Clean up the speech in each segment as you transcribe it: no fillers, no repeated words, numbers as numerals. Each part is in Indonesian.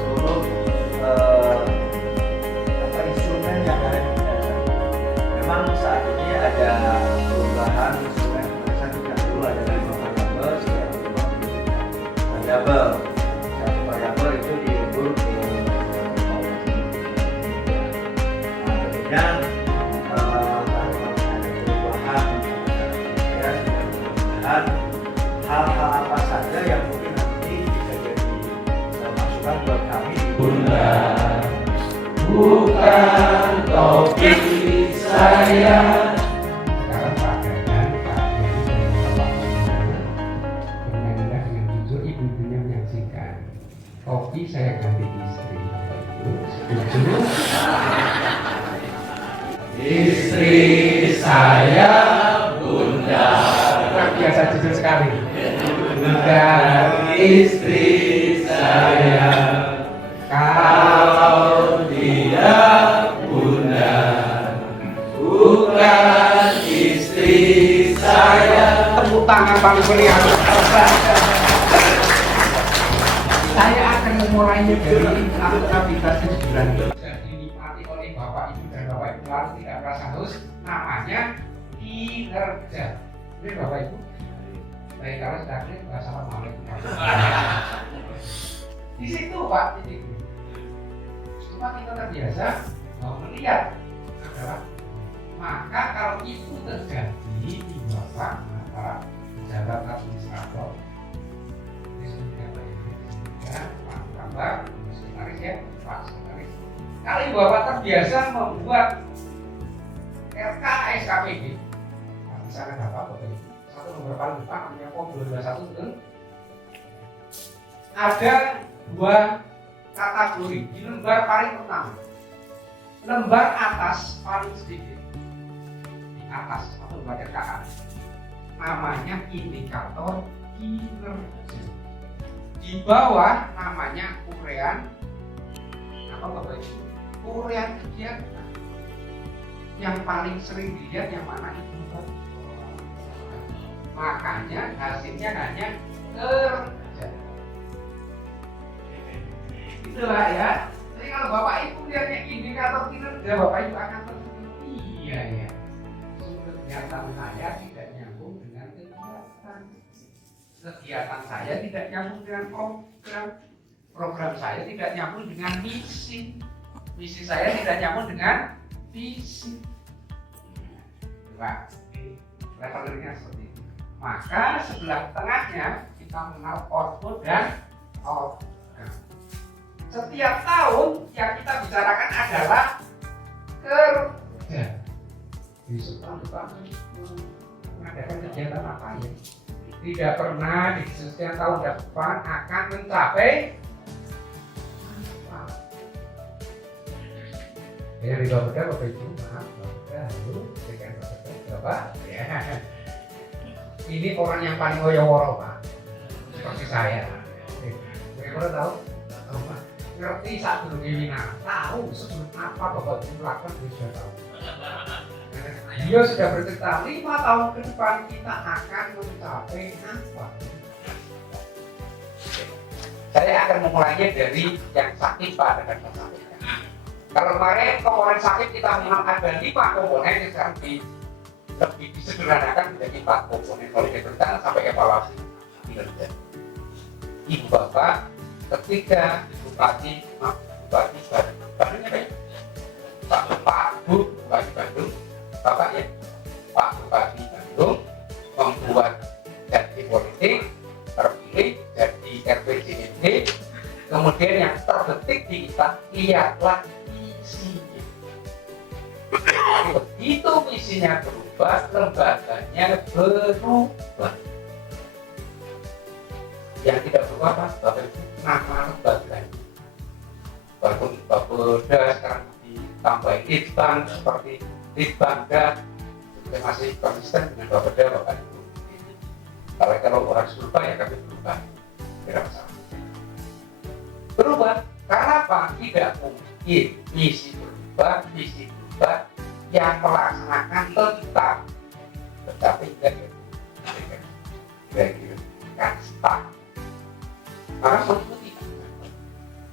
seluruh instrumen yang ada di dasar. Memang saat ini ada perubahan instrumen pemeriksaan tidak dulu ada dari variabel sekarang variabel. Satu variabel itu diukur ke kemudian hal-hal apa saja yang mungkin nanti bisa jadi masukan buat kami. Bunda, bukan topi saya. Sekarang Pak Gagan, Pak Heri dan Bapak Semua bernyanyilah dengan jujur, ibu-ibunya menyaksikan. Topi saya ganti istri. Ibu setuju? Istri saya Bunda. Luar biasa jujur sekali. Bunda, istri saya. Kalau dia Bunda, bukan istri saya. Tepuk tangan paling meriah. Saya akan memulainya dari aktivitas kejujuran. Dinikmati oleh Bapak Ibu dan Bapak Ibu lalu tidak merasa haus. Namanya kinerja. Ini Bapak Ibu. Baik, kalau sudah clear, assalamualaikum. Di situ Pak titik. Cuma kita terbiasa melihat adalah maka kalau itu terjadi di Bapak antara pejabat administrator, Pak Gambar, sekretaris ya, Pak sekretaris. Kalau Bapak terbiasa membuat RK SKPD, misalnya Bapak satu nomor paling depan namanya form 221 itu ada dua kategori di lembar paling pertama. Lembar atas paling sedikit di atas atau lembar RKA namanya indikator kinerja. Di bawah namanya urean apa Bapak Ibu? Urean kegiatan. Yang paling sering dilihat yang mana itu? Makanya hasilnya hanya kerja. Itulah ya. Jadi kalau Bapak Ibu lihatnya indikator kinerja, Bapak Ibu akan terpikir, iya ya. Sumber kegiatan saya tidak nyambung dengan kegiatan. Kegiatan saya tidak nyambung dengan program. Program saya tidak nyambung dengan misi. Misi saya tidak nyambung dengan visi. Nah, levelnya seperti itu. Maka sebelah tengahnya kita mengenal output dan outcome. Setiap tahun yang kita bicarakan adalah kerja. Di setahun mengadakan kegiatan apa ya? Tidak pernah di setiap tahun depan akan mencapai ya di bawah Bapak Ibu, maaf Bapak Ibu, dengan Bapak ya. Ini orang yang paling woyo-woro Pak, seperti saya. Kira-kira tahu Pak? Ngerti saat dulu webinar, tahu sebelum apa Bapak Ibu lakukan dia sudah tahu. Dia sudah bercerita 5 tahun ke depan kita akan mencapai apa? Saya akan memulainya dari yang sakit Pak dengan sakit. Kalau kemarin komponen sakit kita memang ada 5 komponen yang sekarang lebih disederhanakan menjadi 4 komponen. Kalau kita sampai evaluasi kinerja. Ibu Bapak, ketiga Bupati Bandung ya Pak Bu Bupati Bandung, Bapak ya Pak Bupati Bandung membuat janji politik terpilih jadi RPJMD, kemudian yang terdetik di kita lihatlah misinya. Begitu misinya berubah, lembaganya berubah. Yang tidak berubah apa? Bapak Ibu, nama lembaganya. Walaupun Bapolda sekarang ditambahin Litbang seperti Litbangda, masih konsisten dengan Bapolda Bapak Ibu. Kalau harus berubah ya kami berubah, tidak masalah. Berubah, karena apa? Tidak mungkin misi berubah, yang melaksanakan tetap, tetapi tidak kan stuck. Maka mengikuti.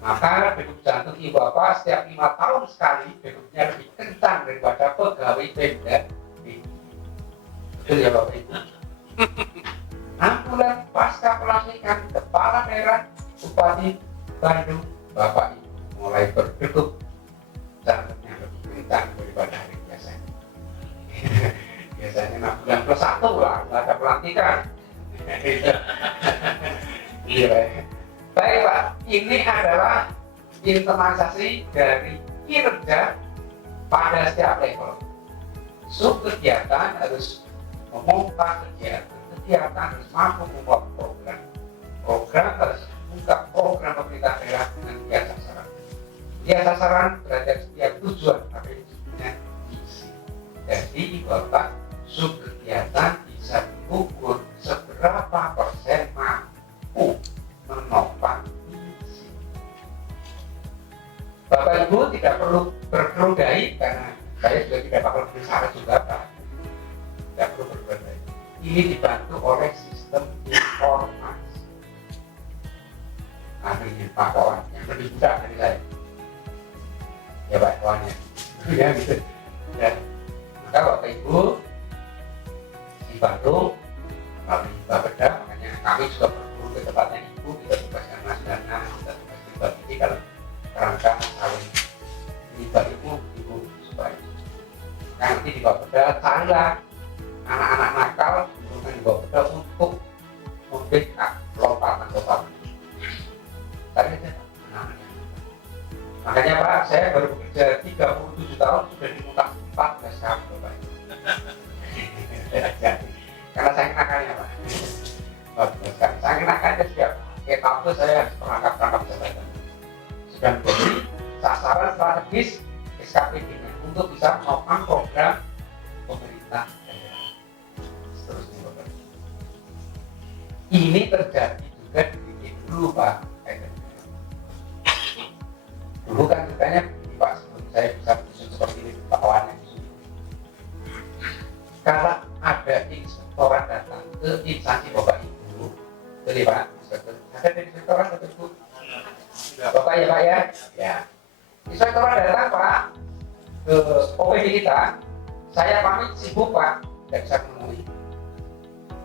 Maka degup jantung ibu bapak setiap 5 tahun sekali degupnya lebih kencang daripada pegawai Pemda. Betul ya Bapak Ibu? 6 bulan pasca pelantikan kepala daerah Bupati Bandung, Bapak Ibu mulai berdegup jantungnya lebih kencang daripada hari biasanya. Biasanya 6 bulan plus 1 lah, nggak ada pelantikan. Iya. Baik Pak, ini adalah internalisasi dari kinerja pada setiap level. Sub kegiatan harus memompa kegiatan harus mampu membuat program harus mengungkap program pemerintah daerah dengan tiga sasaran. Tiga sasaran terhadap setiap tujuan apa yang disebutnya visi. Jadi Bapak sub kegiatan bisa diukur seberapa persen mampu menopang visi. Bapak Ibu tidak perlu berkerudahi karena saya juga tidak bakal berusaha juga Pak. Tidak perlu berkerudahi. Ini dibantu oleh sistem informasi. Akhirnya Pak kawan yang lebih mudah dari saya. Ya Pak kawannya. Ya gitu. Ya. Maka Bapak Ibu dibantu melalui Bapeda, makanya kami juga perlu ke tempatnya Ibu, kita tugaskan Mas Dana, kita tugaskan Mbak Kiki kalau kerangka saling Mbak Ibu supaya nanti di Bapeda carilah anak-anak nakal dengan di Bapeda untuk membackup lompatan. Tadi aja anak-anaknya. Makanya Pak, saya baru bekerja 37 tahun sudah dimutasi 14 kali Bapak. Karena saya kenakannya Pak. Saya kenakannya setiap etapa saya harus perangkap jabatan. Sudah beri sasaran strategis SKPD-nya untuk bisa menopang program pemerintah daerah. Seterusnya Bapak. Ini terjadi juga di dulu Pak. Dulu kan ceritanya Pak sebelum saya bisa menyusun seperti ini Pak Wawan. Kalau ada inspektorat datang ke instansi Bapak Ibu, jadi Pak, ada inspektorat atau Ibu? Bapak ya Pak ya? Ya. Inspektorat datang Pak ke OPD kita, saya pamit sibuk Pak, tidak bisa menemui.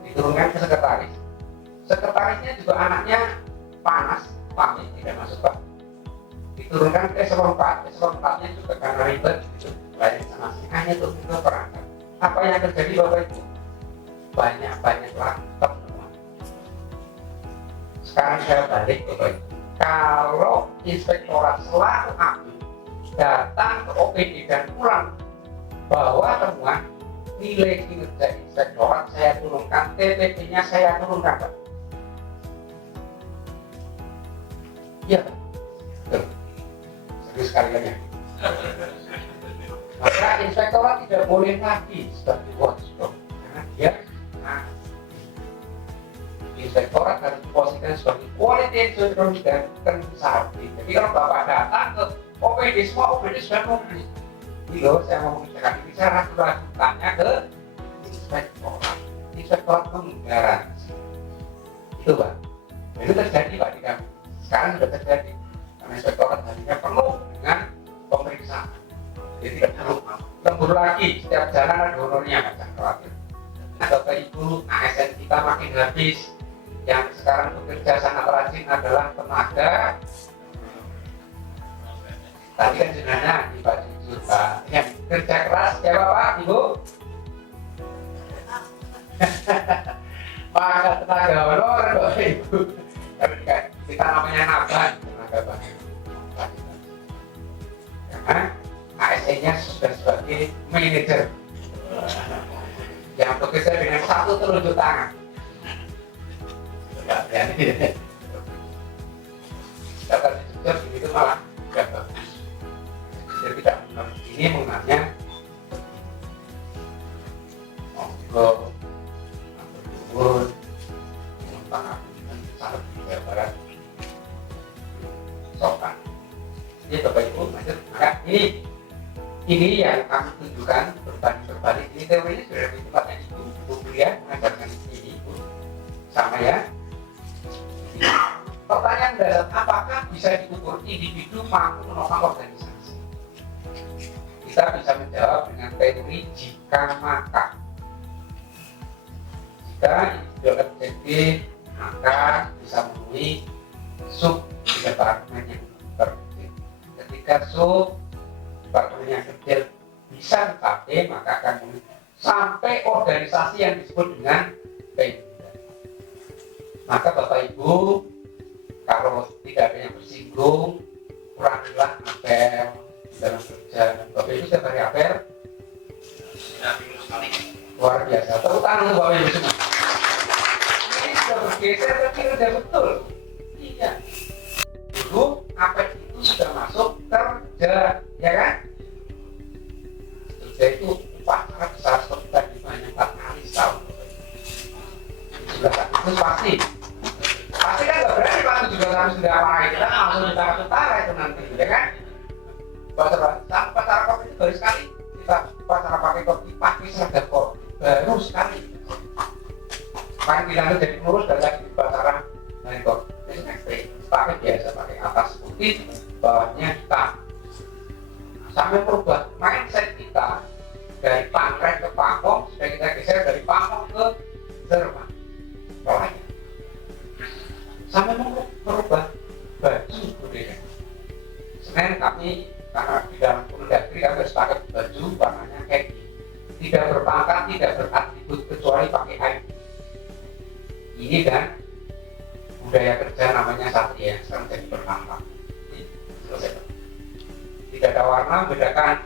Diturunkan ke sekretaris. Sekretarisnya juga anaknya panas, pamit tidak masuk Pak. Diturunkan ke eselon 4, eselon 4-nya juga karena ribet gitu, lain sama hanya untuk perangkat. Apa yang terjadi Bapak Ibu? Banyak-banyaklah temuan. Sekarang saya balik Bapak Ibu. Kalau inspektorat selaku aktif datang ke OPD dan pulang bawa temuan nilai kinerja inspektorat saya turunkan, TPP-nya saya turunkan Pak. Iya Pak. Betul. Serius sekalian ya. Maka inspektorat tidak boleh lagi sebagai watchdog karena dia inspektorat harus diposisikan sebagai quality assurance dan consulting. Jadi kalau Bapak datang ke OPD, semua OPD sudah membeli. Ini loh saya mau mengerjakan ini, saya ragu-ragu tanya ke inspektorat. Inspektorat menggaransi. Itu Pak. Itu terjadi Pak di kami. Sekarang sudah terjadi. Karena inspektorat hanya perlu dengan pemeriksaan. Jadi tidak perlu lembur lagi, setiap jalan ada honornya, jangan khawatir. Nah Bapak Ibu, ASN kita makin habis. Yang sekarang bekerja sangat rajin adalah tenaga. Tadi kan sebenarnya di Pak Jujur Pak, yang kerja keras ya Bapak Ibu. Maka tenaga honor Bapak Ibu. Kita namanya naban tenaga banget. Karena ASN-nya sudah sebagai manajer yang bekerja dengan satu telunjuk tangan. Ya, dapat jujur itu malah tidak bagus. Jadi tidak ini mengenanya ngobrol, berduhur, tentang sangat di barat, sopan. Jadi Bapak Ibu, maka ini yang kami tunjukkan berbanding ini teorinya sudah di tempatnya Ibu kuliah mengajarkan ini Ibu sama ya. Pertanyaan dasar apakah bisa bisa diukur individu mampu menopang organisasi. Kita bisa menjawab dengan teori jika maka. Jika individu efektif, maka bisa memenuhi sub departemen yang terkecil. Ketika sub departemen yang kecil bisa mencapai, maka akan sampai organisasi yang disebut dengan PID. Maka Bapak Ibu, kalau tidak ada yang bersinggung, kurangilah apel dalam kerja. Bapak Ibu setiap hari apel? Luar biasa. Tepuk tangan untuk Bapak Ibu semua. Ini sudah bergeser, tapi sudah betul. Iya. Dulu apel itu sudah masuk kerja, ya kan? Kerja itu upacara besar seperti tadi hanya 4 kali setahun. Sudah tak itu pasti. Pasti kan nggak berani Pak, juga harus sudah mulai kita langsung kita utara itu nanti, ya kan? Upacara kopi itu baru sekali kita upacara pakai kopi seragam kopi baru sekali. Kan dilanjut jadi pengurus dari lagi upacara dari kopi. Jadi pakai biasa pakai atas putih, bawahnya hitam. Sampai merubah mindset kita dari pangkrek ke pamong, sudah kita geser dari pamong ke Jerman. Polanya sampai merubah baju budaya. Senin kami karena di dalam Kemendagri kami harus pakai baju warnanya kayak tidak berpangkat, tidak beratribut kecuali pakai kain. Ini kan budaya kerja namanya satria, sekarang jadi berpangkat. Selesai. Tidak ada warna, bedakan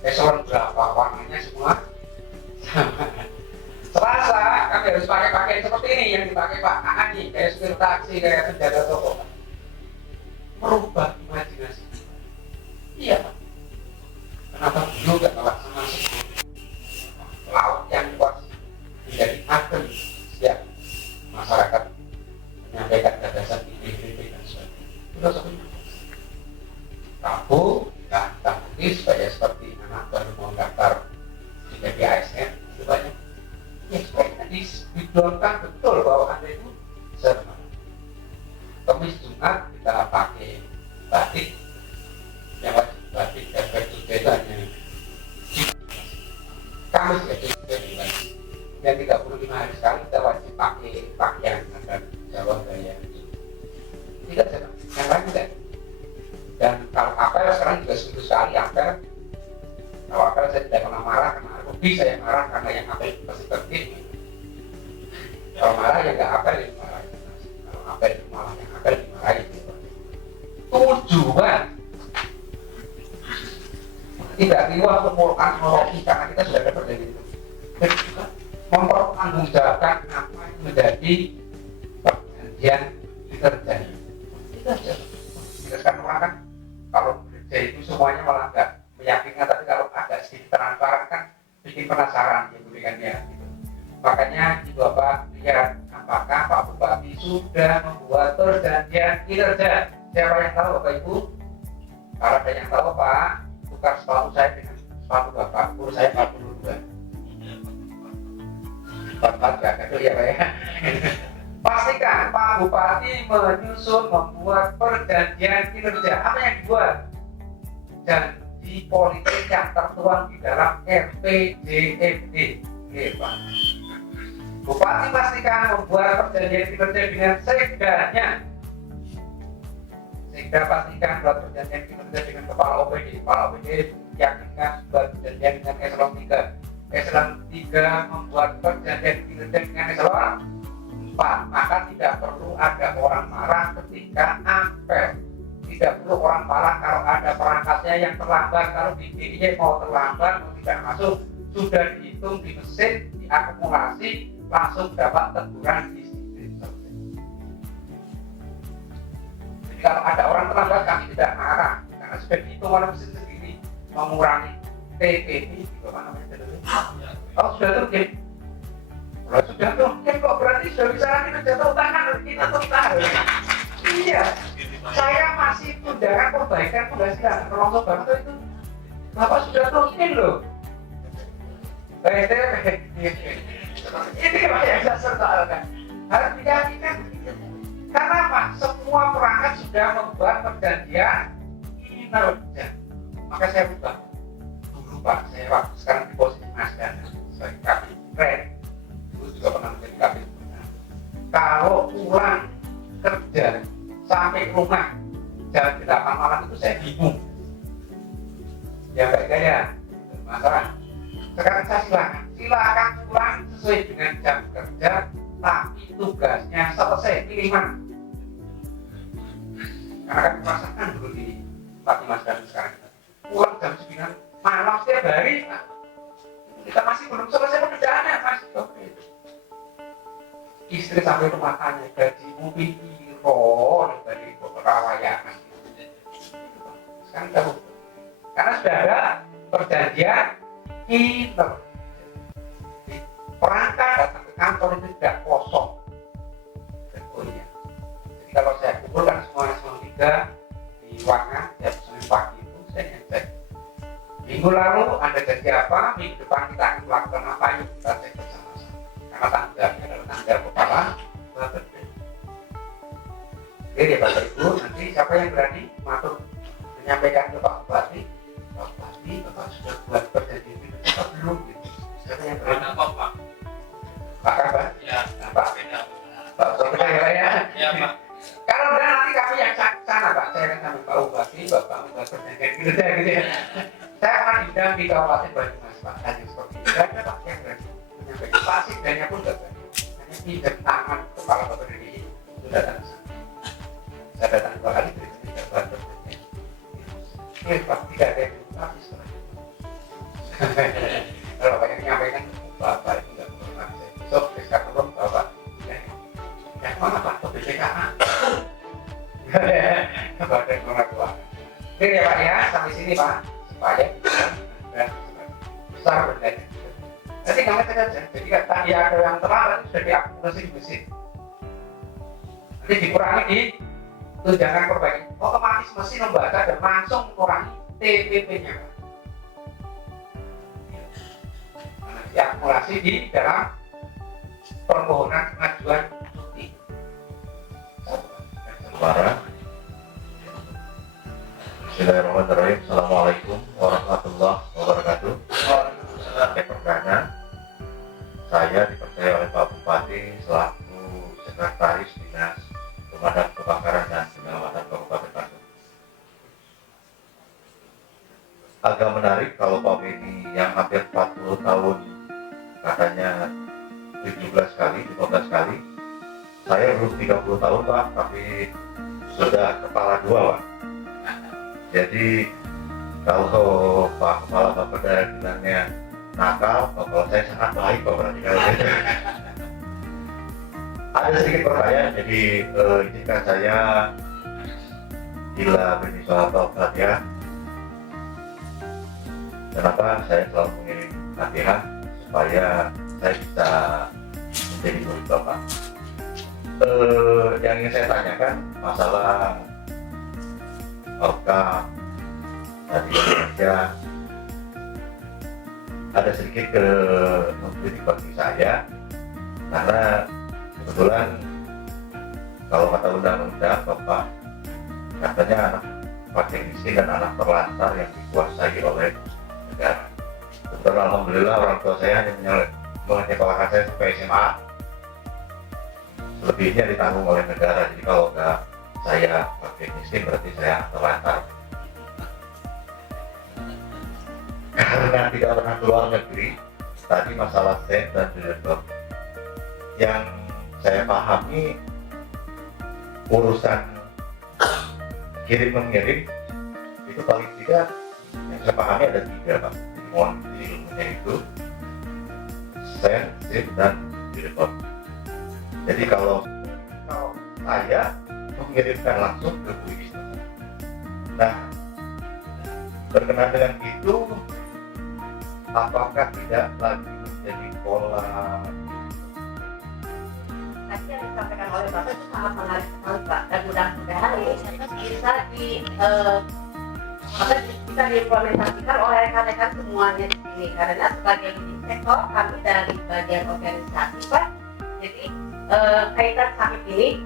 eselon berapa, warnanya semua sama. Selasa kami harus pakai pakaian seperti ini yang dipakai Pak Ani, kayak supir taksi, kayak penjaga toko. Merubah imajinasi. Iya Pak. Kenapa dulu gak kalah sama sebelum laut yang luas menjadi adem setiap masyarakat menyampaikan gagasan ide-ide dan sebagainya. Itu sebenarnya. Rabu dan putih supaya seperti anak baru mau daftar menjadi ASN itu banyak. Ya supaya didorongkan betul bahwa Anda itu serba. Kamis Jumat kita pakai batik, yang wajib batik dan baju itu hanya Kamis ya jadi yang 35 hari sekali kita wajib pakai pakaian agar Jawa gaya tidak serba, yang lain tidak. Dan kalau apel sekarang juga seminggu sekali apel. Kalau apel saya tidak pernah marah karena lebih saya marah karena yang apel pasti tertib. Kalau marah ya nggak apel ya marah. Kalau apel itu malah yang apel dimarahin. Tujuan tidak riwah pemulukan meloki karena kita sudah dapat dari itu. Kedua, mempertanggungjawabkan apa yang menjadi perjanjian kerja. Itu aja. Kita sekarang orang kan kalau kerja itu semuanya malah nggak meyakinkan, tapi kalau agak sedikit transparan kan bikin penasaran gitu kan ya. Gitu. Makanya Ibu Bapak lihat apakah Pak Bupati sudah membuat perjanjian kinerja. Siapa yang tahu Bapak Ibu? Kalau ada yang tahu Pak, tukar sepatu saya dengan sepatu Bapak. Umur saya 42. 44 gak kecil ya Pak ya. Pastikan Pak Bupati menyusun membuat perjanjian kinerja. Apa yang dibuat? Janji politik yang tertuang di dalam RPJMD. Oke Pak. Bupati pastikan membuat perjanjian kinerja dengan sekdanya. Sekda pastikan buat perjanjian kinerja dengan kepala OPD. Kepala OPD yakinkan buat perjanjian dengan eselon 3. Eselon 3 membuat perjanjian kinerja dengan eselon 4. Maka tidak perlu ada orang marah ketika apel. Tidak perlu orang marah kalau ada perangkatnya yang terlambat. Kalau BPI mau terlambat, mau tidak masuk, sudah dihitung di mesin, diakumulasi, langsung dapat teguran disiplin. Jadi kalau ada orang terlambat, kami tidak marah karena sudah dihitung oleh mesin sendiri, mengurangi TPP, apa namanya? Oh sudah terjadi. Kalau sudah mungkin kok berarti sudah bisa kita jatuh tangan, kita tepuk tangan. Iya, saya masih tunjangan perbaikan penghasilan. Kalau Soebarto itu Bapak sudah rutin loh. Ini Pak yang saya sertakan. Harus dijaminkan. Karena apa? Semua perangkat sudah membuat perjanjian kinerja. Maka saya ubah dulu Pak, saya waktu sekarang di posisi Mas Dana sebagai kabin keren, dulu juga pernah menjadi kabin. Kalau pulang kerja sampai rumah jam 8 malam itu saya bingung. Ya baik ya, masalah. Sekarang saya silakan pulang sesuai dengan jam kerja, tapi tugasnya selesai minimal. Karena kan merasakan dulu di Pak Mas dan sekarang pulang jam 9 malam setiap hari, nah, kita masih belum selesai pekerjaannya, Mas. Istri sampai rumah tanya, gajimu piro dari perawayan. Sekarang tahu, karena sudah ada perjanjian kinerja. Perangkat datang ke kantor itu tidak kosong. Oh iya. Jadi kalau saya kumpulkan semua tiga di ruangan tiap Senin pagi itu saya ngecek. Minggu lalu Anda janji apa? Minggu depan kita akan melakukan apa? Yuk kita cek bersama-sama. Karena tanggung jawabnya adalah tanggung jawab kepala Bapeda. Oke ya Bapak Ibu, nanti siapa yang berani matur menyampaikan ke Pak Bupati? Pak Bupati, Bapak sudah buat perjanjian itu Bapak belum? Gitu. Siapa yang berani? Pak Kabar? Ya, Pak Pak Sopir ya? ya Pak. Kalau udah nanti kami yang sana Pak, saya akan sampai Pak Bupati, Bapak membuat perjanjian gitu ya. Saya akan diundang di Kabupaten Banyumas Pak, hanya seperti itu. Dan Pak yang berani menyampaikan pasti dannya pun tidak berani. Hanya pinjam tangan kepala Bapak ini itu datang ke sana. Saya datang 2 kali berikutnya tidak bantu. Ini Pak tidak ada yang habis setelah itu. Kalau Pak yang menyampaikan Bapak itu tidak pernah saya besok besok belum Bapak. Ya mana Pak ke BPKA? Badan Pengelola Keuangan. Oke ya Pak ya, sampai sini Pak, supaya kita ada besar bendanya. Nanti kami saja, jadi tadi ada yang terlambat sudah diakumulasi di mesin. Nanti dikurangi di tunjangan perbaikan. Otomatis mesin membaca dan langsung mengurangi TPP-nya. Nah, diakumulasi di dalam permohonan pengajuan cuti. Suara. Bismillahirrahmanirrahim. Assalamualaikum warahmatullahi wabarakatuh. Yang perdana, saya dipercaya oleh Pak Bupati selaku Sekretaris Dinas Pemadam Kebakaran dan Penyelamatan Kabupaten Bandung. Agak menarik kalau Pak Beni yang hampir 40 tahun, katanya 17 kali, 15 kali. Saya belum 30 tahun Pak, tapi sudah kepala 2 Pak. Jadi kalau Pak Kepala Bapeda bilangnya nakal, kalau saya sangat baik Pak berarti kalau gitu. Ada sedikit pertanyaan, jadi izinkan saya bila Beni soal Bapak ya. Kenapa saya selalu mengirim Fatihah supaya saya bisa menjadi murid Bapak. Yang ingin saya tanyakan masalah outcome tadi kerja ada sedikit ke mengkritik bagi saya karena kebetulan kalau kata undang-undang Bapak katanya anak fakir miskin dan anak terlantar yang dikuasai oleh negara. Kebetulan alhamdulillah orang tua saya hanya menyekolahkan saya sampai SMA, selebihnya ditanggung oleh negara. Jadi kalau nggak saya fakir miskin berarti saya terlantar. Karena tidak pernah keluar negeri, tadi masalah sen dan direndam yang saya pahami urusan kirim-mengirim itu paling tidak yang saya pahami ada 3 Pak. Mohon ilmunya itu sen, SIM, dan direndam. Jadi kalau saya mengirimkan langsung ke Bu Isma. Nah, berkenaan dengan itu, apakah tidak lagi menjadi pola? Tadi yang disampaikan oleh Bapak itu sangat menarik sekali Pak, dan mudah-mudahan ini bisa bisa diimplementasikan oleh rekan-rekan semuanya di sini. Karena sebagai leading sektor kami dari bagian organisasi Pak, jadi kaitan sakit ini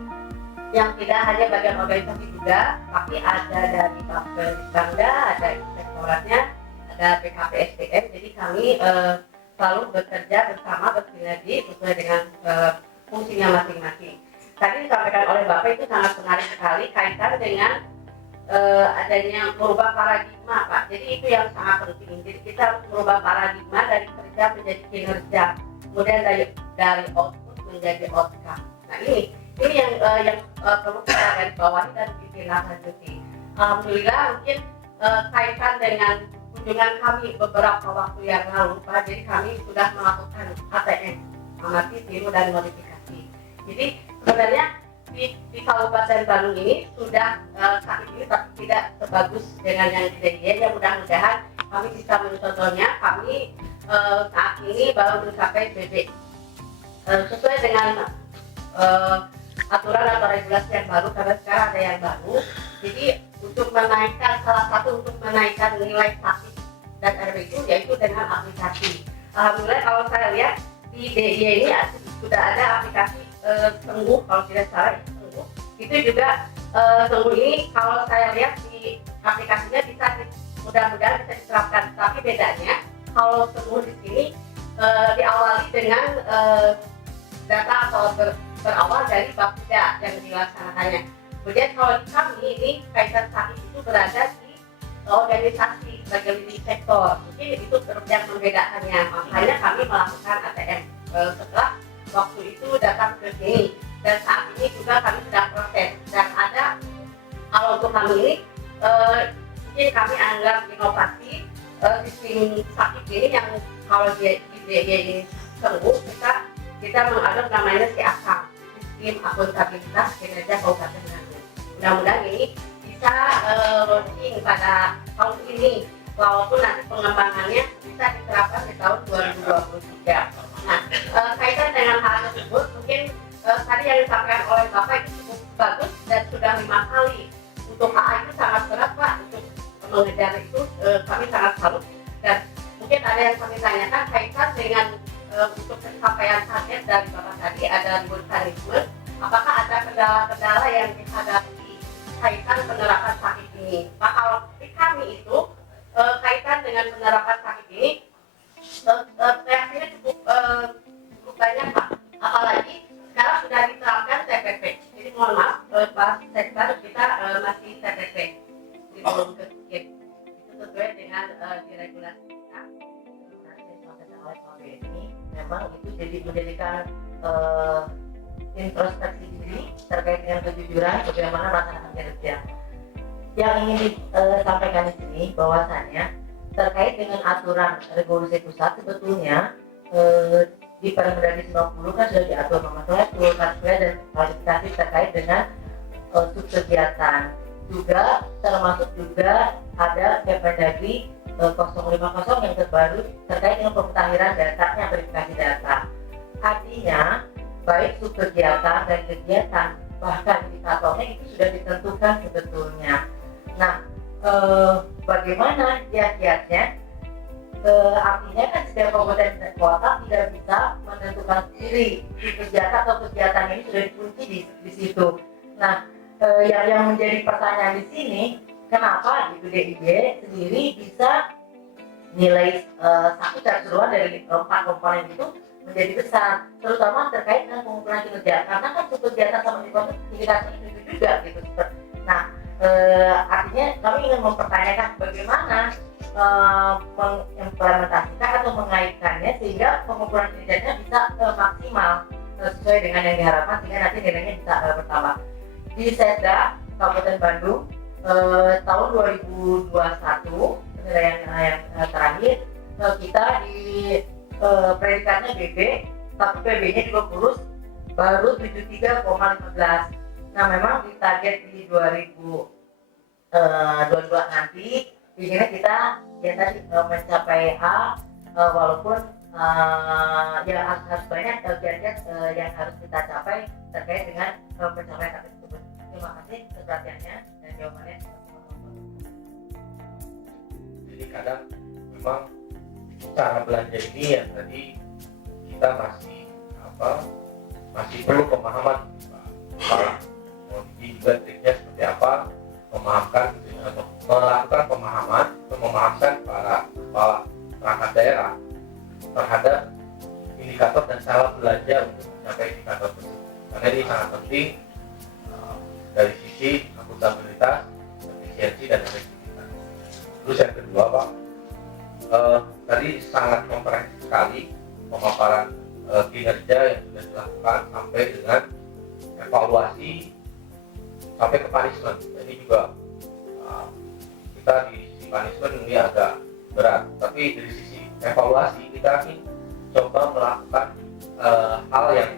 yang tidak hanya bagian organisasi juga, tapi ada dari Bangda, ada inspektoratnya, ada PKP SDM. Jadi kami selalu bekerja bersama, bersinergi sesuai dengan fungsinya masing-masing. Tadi disampaikan oleh Bapak itu sangat menarik sekali kaitan dengan adanya merubah paradigma, Pak. Jadi itu yang sangat penting. Jadi kita harus merubah paradigma dari kerja menjadi kinerja, kemudian dari output menjadi outcome. Nah ini yang perlu kita garis bawahi dan ditindaklanjuti. Alhamdulillah mungkin kaitan dengan kunjungan kami beberapa waktu yang lalu, Pak. Jadi kami sudah melakukan ATM, amati, tiru, dan modifikasi. Jadi sebenarnya di Kabupaten Bandung ini sudah saat ini tapi tidak sebagus dengan yang di DIY. Yang mudah-mudahan kami bisa mencontohnya. Kami saat ini baru mencapai BB sesuai dengan aturan atau regulasi yang baru, karena sekarang ada yang baru. Jadi untuk menaikkan, salah satu untuk menaikkan nilai statis dan RW itu yaitu dengan aplikasi. Alhamdulillah kalau saya lihat di DIY ini sudah ada aplikasi Tengguh, kalau tidak salah Tengguh. Itu juga Tengguh ini kalau saya lihat di aplikasinya bisa mudah-mudahan bisa diterapkan. Tapi bedanya kalau Tengguh di sini diawali dengan data atau berawal dari Bapeda yang dilaksanakannya. Kemudian kalau di kami ini kaitan sakit itu berada di organisasi sebagai leading sektor. Mungkin itu yang membedakannya. Makanya kami melakukan ATM setelah waktu itu datang ke sini, dan saat ini juga kami sedang proses. Dan ada kalau untuk kami ini mungkin kami anggap inovasi sistem sakit ini yang kalau di ini Tengguh kita mengadop namanya si AKAM, sistem akuntabilitas kinerja Kabupaten Bandung. Mudah-mudahan ini bisa launching pada tahun ini, walaupun nanti pengembangannya bisa diterapkan di tahun 2023. Nah, kaitan dengan hal tersebut, mungkin tadi yang disampaikan oleh Bapak itu cukup bagus dan sudah 5 kali. Untuk AA itu sangat berat, Pak, untuk mengejar itu kami sangat salut. Dan mungkin ada yang kami tanyakan kaitan dengan untuk pencapaian target dari Bapak tadi, ada mekanisme, apakah ada kendala-kendala yang dihadapi kaitan penerapan sakit ini? Pak, kalau di kami itu kaitan dengan penerapan sakit ini reaksinya cukup banyak, Pak. Apalagi sekarang sudah diterapkan TPP. Jadi mohon maaf, Pak Sektor kita masih TPP di belum itu sesuai dengan regulasi kita. Oleh Pak BNI, memang itu jadi menjadikan introspeksi diri terkait dengan kejujuran bagaimana melaksanakan kinerja. Yang ingin disampaikan di sini bahwasannya terkait dengan aturan regulasi pusat sebetulnya di Permendagri 90 kan sudah diatur nomenklatur, kategori dan kualifikasi terkait dengan subkegiatan. Juga termasuk juga ada Permendagri 050 yang terbaru terkait dengan pemutahiran datanya, verifikasi data. Artinya baik subkegiatan dan kegiatan bahkan indikatornya itu sudah ditentukan sebetulnya. Nah, bagaimana kiat-kiatnya? Artinya kan setiap kabupaten dan kota tidak bisa menentukan sendiri kegiatan atau kegiatan ini sudah dikunci di situ. Nah, yang menjadi pertanyaan di sini, kenapa gitu DIY sendiri bisa nilai satu keseluruhan dari 4 komponen itu menjadi besar, terutama terkait dengan pengumpulan kinerja, karena kan kegiatan sama indikasi itu juga gitu. Nah, artinya kami ingin mempertanyakan bagaimana mengimplementasikan atau mengaitkannya sehingga pengumpulan kinerjanya bisa maksimal sesuai dengan yang diharapkan, sehingga nanti nilainya bisa bertambah. Di Setda Kabupaten Bandung tahun 2021 penilaian yang terakhir kita di predikatnya BB, tapi PB-nya juga kurus baru 73,15. Nah, memang di target di 2022 nanti inginnya kita ya tadi mencapai A, walaupun ya harus banyak target yang harus kita capai terkait dengan pencapaian target tersebut. Terima kasih perhatiannya dan jawabannya. Jadi kadang memang cara belanja ini yang tadi kita masih perlu pemahaman, Pak. juga triknya seperti apa, melakukan pemahaman, memahamkan para kepala perangkat daerah terhadap indikator dan cara belajar untuk mencapai indikator tersebut. Karena ini sangat penting dari sisi akuntabilitas, efisiensi dan efektivitas. Terus yang kedua Pak, tadi sangat komprehensif sekali pemaparan kinerja yang sudah dilakukan sampai dengan evaluasi sampai ke punishment. Jadi juga kita di sisi punishment ini agak berat, tapi dari sisi evaluasi kita ingin coba melakukan hal yang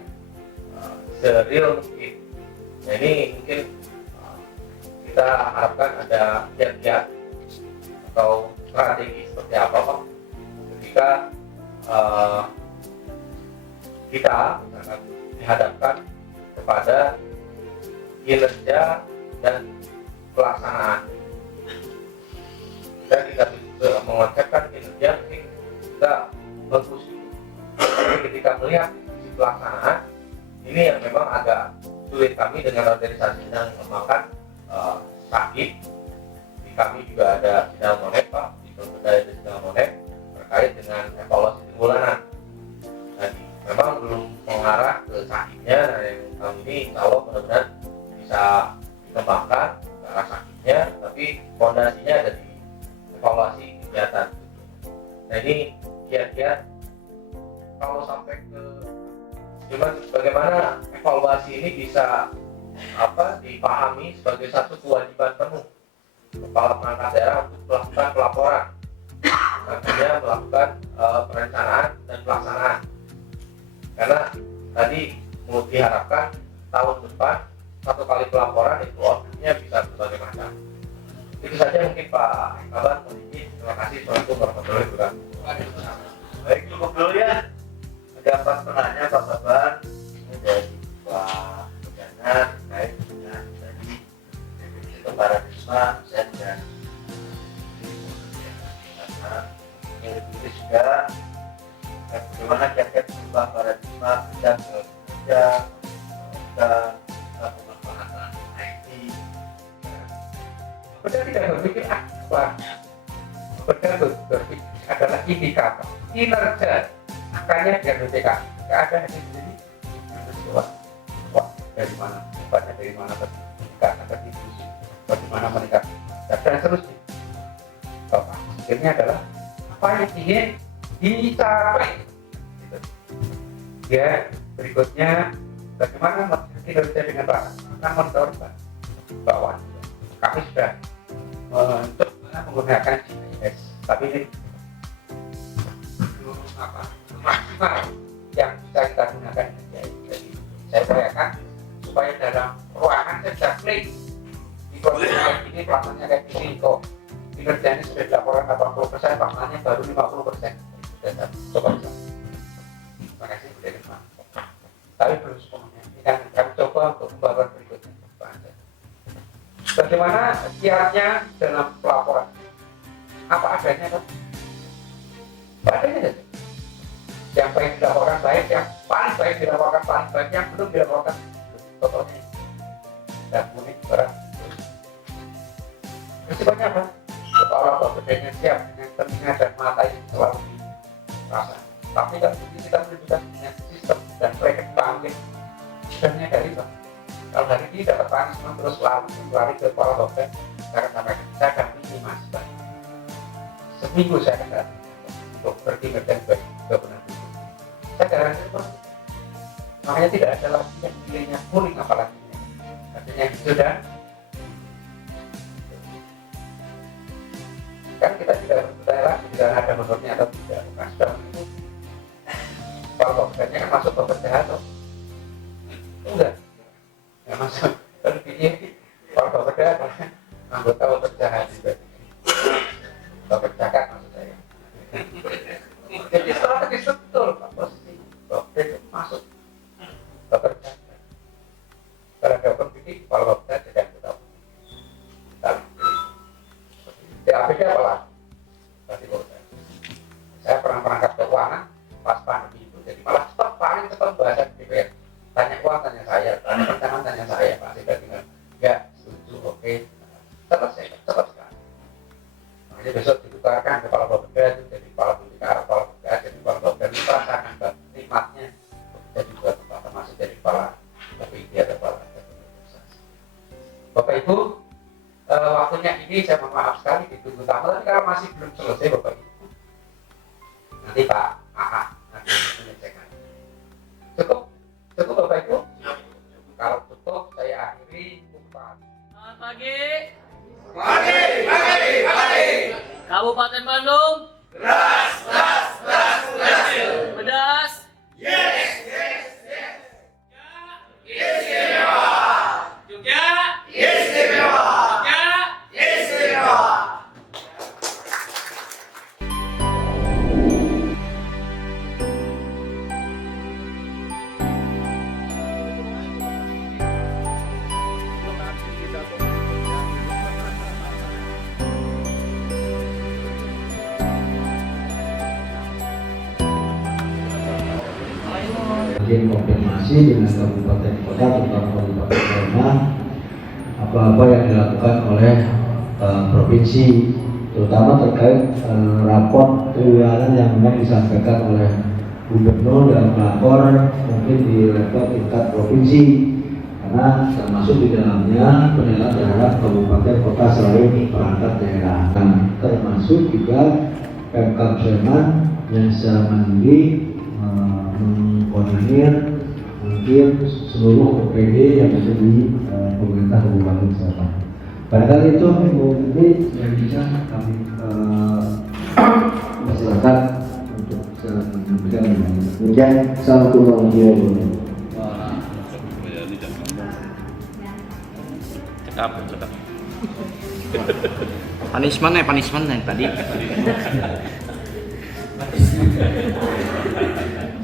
sereal mungkin. Nah ini mungkin kita harapkan ada kiat-kiat atau strategi seperti apa Pak ketika kita misalkan dihadapkan kepada kinerja dan pelaksanaan. Kita tidak bisa mengonsepkan kinerja mungkin kita bagus, tapi ketika melihat sisi pelaksanaan ini yang memang agak sulit. Kami dengan organisasi yang mengembangkan sakit, di kami juga ada sidang monet Pak, di Perbedaya ada sidang monet terkait dengan evaluasi bulanan. Jadi memang belum mengarah ke sakitnya, nah yang kami ini insya Allah mudah-mudahan bisa dikembangkan ke arah sakitnya, tapi fondasinya ada di evaluasi kegiatan. Nah ini kiat-kiat kalau sampai ke bagaimana evaluasi ini bisa dipahami sebagai satu kewajiban penuh kepala perangkat daerah untuk melakukan pelaporan, artinya melakukan perencanaan dan pelaksanaan. Karena tadi mau diharapkan tahun depan satu kali pelaporan itu outputnya bisa berbagai macam. Itu saja mungkin Pak Kabar. Terima kasih. Assalamualaikum warahmatullahi wabarakatuh. Baik, cukup dulu ya. Ada 4 penanya Pak Kabar. Ini dari Pak Pegana terkait dengan tadi definisi paradigma dan karena ini juga bagaimana kiat-kiat mengubah paradigma kita ke kerja, kita pemanfaatan IT. Benar tidak berpikir apa? Benar berpikir adalah indikator kinerja. Angkanya biar BPK nggak ada di sini. Wah, dari mana? Obatnya dari mana? Ada distribusi. Bagaimana mereka? Dan seterusnya. Bapak, akhirnya adalah apa yang ingin dicapai. Gitu. Ya, berikutnya bagaimana kinerja dengan Pak? Monitoring Pak. Bahwa kami sudah menggunakan GPS, tapi ini maksimal yang bisa kita gunakan. Jadi saya bayangkan supaya dalam ruangan saya bisa klik di kondisi kayak gini, pelaksanaannya kayak gini, kok kinerjanya sudah dilaporkan 80%, pelaksanaannya baru 50%. Sudah coba bisa. Terima kasih sudah terima. Tapi belum semuanya. Ini kan kami coba untuk pembaruan berikutnya. Bagaimana kiatnya dalam pelaporan? Apa adanya kan? Apa adanya saja. Yang baik dilaporkan baik, yang paling baik dilaporkan paling baik, yang belum dilaporkan contohnya. Dan kemudian barang. Resikonya apa? Kepala berbedanya siap dengan telinga dan mata yang selalu dirasa. Tapi kan kita menunjukkan dengan sistem dan mereka bangkit. Dan menyadari Pak. Kalau hari ini dapat punishment terus lari ke kepala dokter, saya akan sampaikan, saya akan minimasi Pak. Seminggu saya akan datang untuk berkinerja baik juga benar. Saya garansi Pak. Makanya tidak ada lagi yang pilihnya kuning apalagi. Artinya sudah. Kan kita tidak bertanya lagi tidak ada menurutnya atau tidak. Bukan sudah itu. Kalau dokternya kan masuk dokter sehat atau enggak? Ya masuk. Dan ini kalau dokter sehat anggota dokter sehat juga. Dokter zakat maksud saya. Jadi strategis betul Pak Posisi. Dokter itu masuk dokter zakat. Kalau dokter bidik, kalau dokter tidak tahu. DAPD apalah? Tadi saya pernah perangkat keuangan pas pandemi itu, jadi malah paling cepat bahasa DPR. Tanya uang tanya saya, tanya pertanyaan tanya saya, pasti dengan Jadi besok ditukarkan kepala Bapeda itu jadi kepala BPK, kepala BPK jadi kepala Bapeda, itu rasakan nikmatnya. Jadi juga termasuk jadi kepala PPID atau kepala organisasi. Bapak Ibu, waktunya ini saya mohon maaf sekali ditunggu tamu, tapi karena masih belum selesai Bapak Ibu. Nanti Pak AA nanti menyelesaikan. Cukup Bapak Ibu? Kalau cukup saya akhiri umpan. Selamat pagi. Kabupaten Bandung. Pedas. Jogja. Mungkin konfirmasi dengan kabupaten kota tentang kabupaten kota apa-apa yang dilakukan oleh provinsi, terutama terkait rapor keuangan yang memang disampaikan oleh gubernur dan pelapor mungkin di level tingkat provinsi, karena termasuk di dalamnya penilaian terhadap kabupaten kota selain perangkat daerah, termasuk juga Pemkab Sleman yang secara mandiri mengkoordinir mungkin seluruh OPD yang ada di pemerintah Kabupaten Sleman. Padahal itu ini yang bisa kami masyarakat untuk menyampaikan. Kemudian satu audio. Cekap. Punishment yang tadi.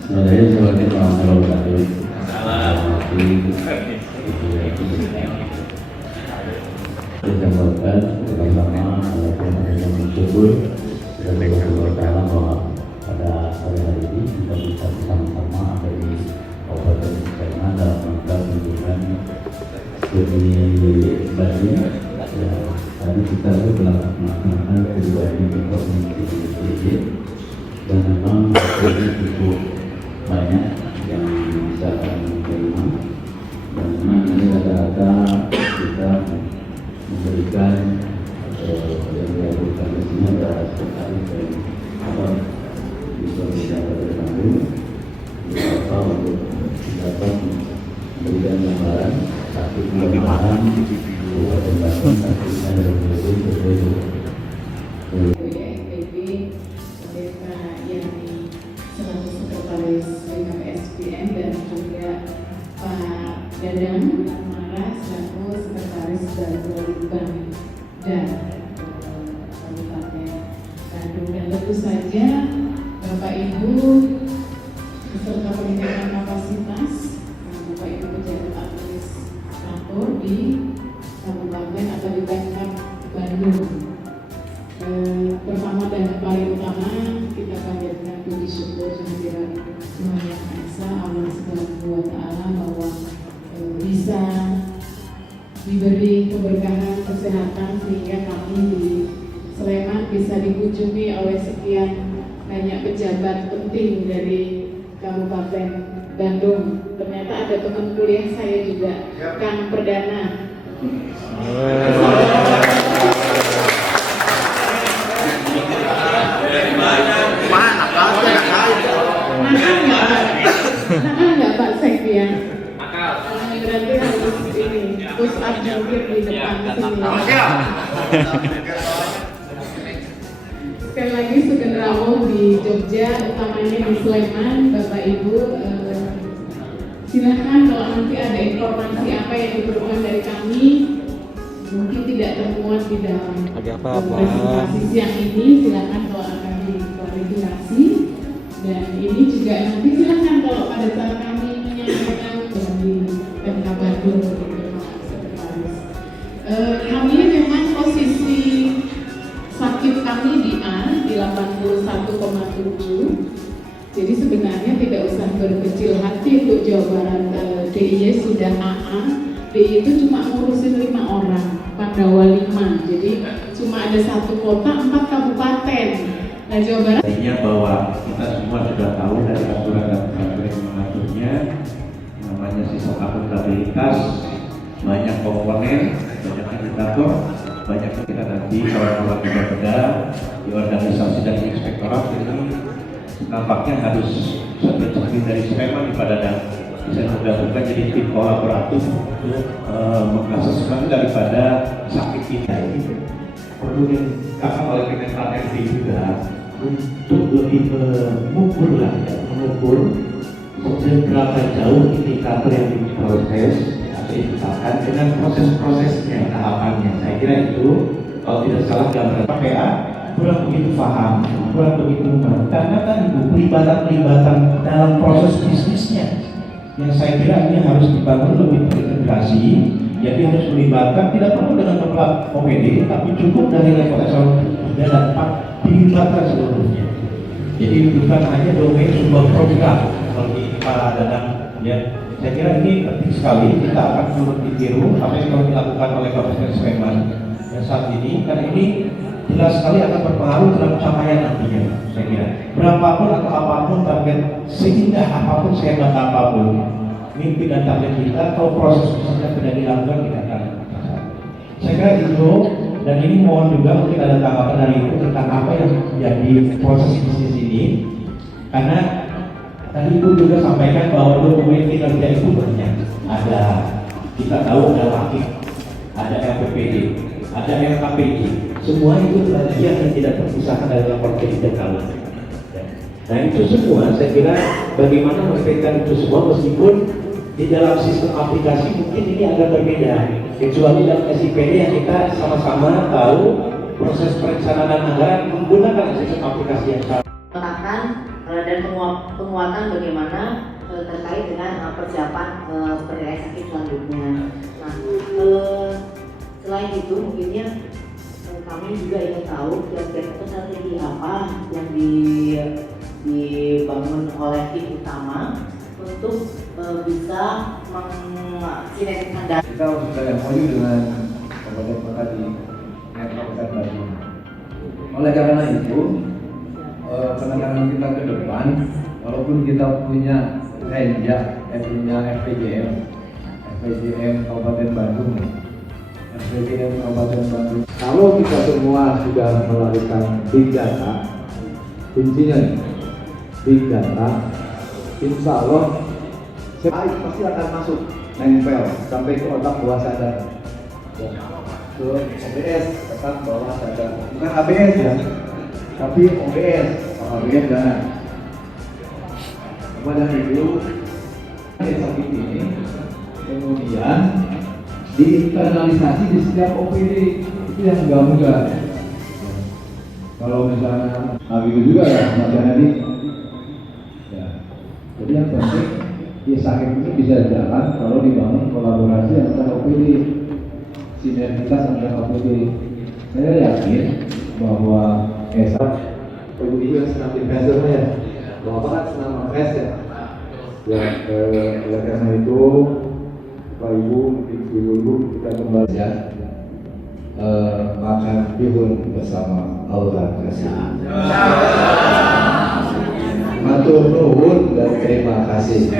Assalamualaikum warahmatullahi wabarakatuh. Kita bersama dengan mensyukur dan berdoa bahwa pada hari ini kita bisa bersama-sama dari Kabupaten Sleman dalam rangka kunjungan studi banding. Tadi kita melaksanakan kegiatan di provinsi dan memang ini cukup banyak yang bisa kami terima, dan memang ini rata-rata kita memberikan yang dilakukan di sini adalah sekali dari di Provinsi Bandung untuk dapat memberikan gambaran satu gambaran Kabupaten Bandung satunya dari berbeda. Dadang Amara selaku Sekretaris Bantuan Bank dan Kabupaten Bandung, dan tentu saja Bapak Ibu beserta peningkatan kapasitas Bapak Ibu pejabat administrator di Kabupaten atau di Pemkab Bandung. Pertama dan paling utama kita panjatkan puji syukur kehadirat Tuhan Yang Maha Esa Allah Subhanahu wa Ta'ala bahwa bisa diberi keberkahan kesehatan sehingga kami di Sleman bisa dikunjungi oleh sekian banyak pejabat penting dari Kabupaten Bandung. Ternyata ada teman kuliah saya juga, Kang Perdana. Nakal nggak Pak Sekdian? Berarti harus ini push up mungkin di depan sini. Sekali lagi Sugeng Rawo di Jogja, utamanya di Sleman, Bapak Ibu, silakan kalau nanti ada informasi apa yang diperlukan dari kami, mungkin tidak termuat di dalam presentasi siang ini, silakan kalau akan diklarifikasi. Dan ini juga nanti silakan kalau pada saat kami menyampaikan dari Pemkab Bandung, kami memang posisi sakit kami di A di 81,7. Jadi sebenarnya tidak usah berkecil hati untuk Jawa Barat. DIY sudah AA, DIY itu cuma ngurusin 5 orang, Pandawa 5. Jadi cuma ada 1 kota 4 kabupaten. Nah, Jawa Barat artinya bahwa kita semua sudah tahu dari aturan dan peraturan yang mengaturnya, namanya sistem akuntabilitas, banyak komponen, banyak indikator, banyak kita nanti kawan-kawan di Bapeda, di organisasi dan inspektorat ini nampaknya harus terdiri dari Sleman pada dan bisa menggabungkan jadi tim kolaboratif untuk mengakseskan daripada sakit kita ini perlu dikatakan oleh Kementerian RD juga untuk lebih mengukur seberapa jauh indikator yang diproses atau ditetapkan dengan proses-prosesnya, tahapannya. Saya kira itu kalau tidak salah gambaran PA kurang begitu paham, kurang begitu mengerti karena kan itu pelibatan dalam proses bisnisnya yang saya kira ini harus dibangun lebih terintegrasi. Jadi harus melibatkan tidak perlu dengan kepala OPD, tapi cukup dari level eselon 3 dan 4 dilibatkan seluruhnya. Jadi bukan hanya domain sebuah program bagi para Dadang. Ya, saya kira ini penting sekali. Kita akan turut ditiru apa yang telah dilakukan oleh Kabupaten Sleman dan saat ini, karena ini jelas sekali akan berpengaruh dalam capaian nantinya. Saya kira berapapun atau apapun target, sehingga apapun sehebat apapun mimpi dan target kita, kalau proses-prosesnya tidak dilakukan kita akan. Saya kira itu, dan ini mohon juga mungkin ada tanggapan dari itu tentang apa yang menjadi proses bisnis ini, karena tadi Ibu juga sampaikan bahwa dokumen kinerja itu banyak. Ada, kita tahu ada WAKIF, ada LPPD, ada LKPD, semua itu bagian yang tidak terpisahkan dari lapor kredit kalau. Nah itu semua saya kira bagaimana mengaitkan itu semua meskipun di dalam sistem aplikasi mungkin ini agak berbeda, kecuali dalam SIPD yang kita sama-sama tahu proses perencanaan anggaran menggunakan sistem aplikasi yang sama. Dan penguatan bagaimana terkait dengan persiapan perayaan sakit selanjutnya. Nah, selain itu mungkinnya kami juga ingin tahu kira-kira strategi apa yang dibangun oleh tim utama untuk bisa mensinergikan data. Kita sudah MOU dengan kabupaten kota di Kabupaten Bandung. Oleh karena itu, penanganan kita ke depan, walaupun kita punya punya FPJM Kabupaten Bandung, FPJM Kabupaten Bandung. Kalau kita semua sudah melakukan big data, kuncinya big data, insya Allah pasti akan masuk nempel sampai ke otak bawah sadar, ke OBS otak bawah sadar, bukan ABS ya, tapi OBS. ABS jangan. Kepada itu sakit ini kemudian diinternalisasi di setiap OPD, itu yang nggak mudah. Kalau misalnya begitu juga ya Mas Yanadi. Ya. Jadi yang penting sakit itu bisa jalan kalau dibangun kolaborasi antara OPD, sinergitas antara OPD. Saya yakin bahwa ibu-ibu yang senam investor ya, bapak kan senam invest ya. Oleh karena itu, Pak Ibu, kita kembali ya makan bihun bersama Allah kasih. Matur nuwun dan terima kasih.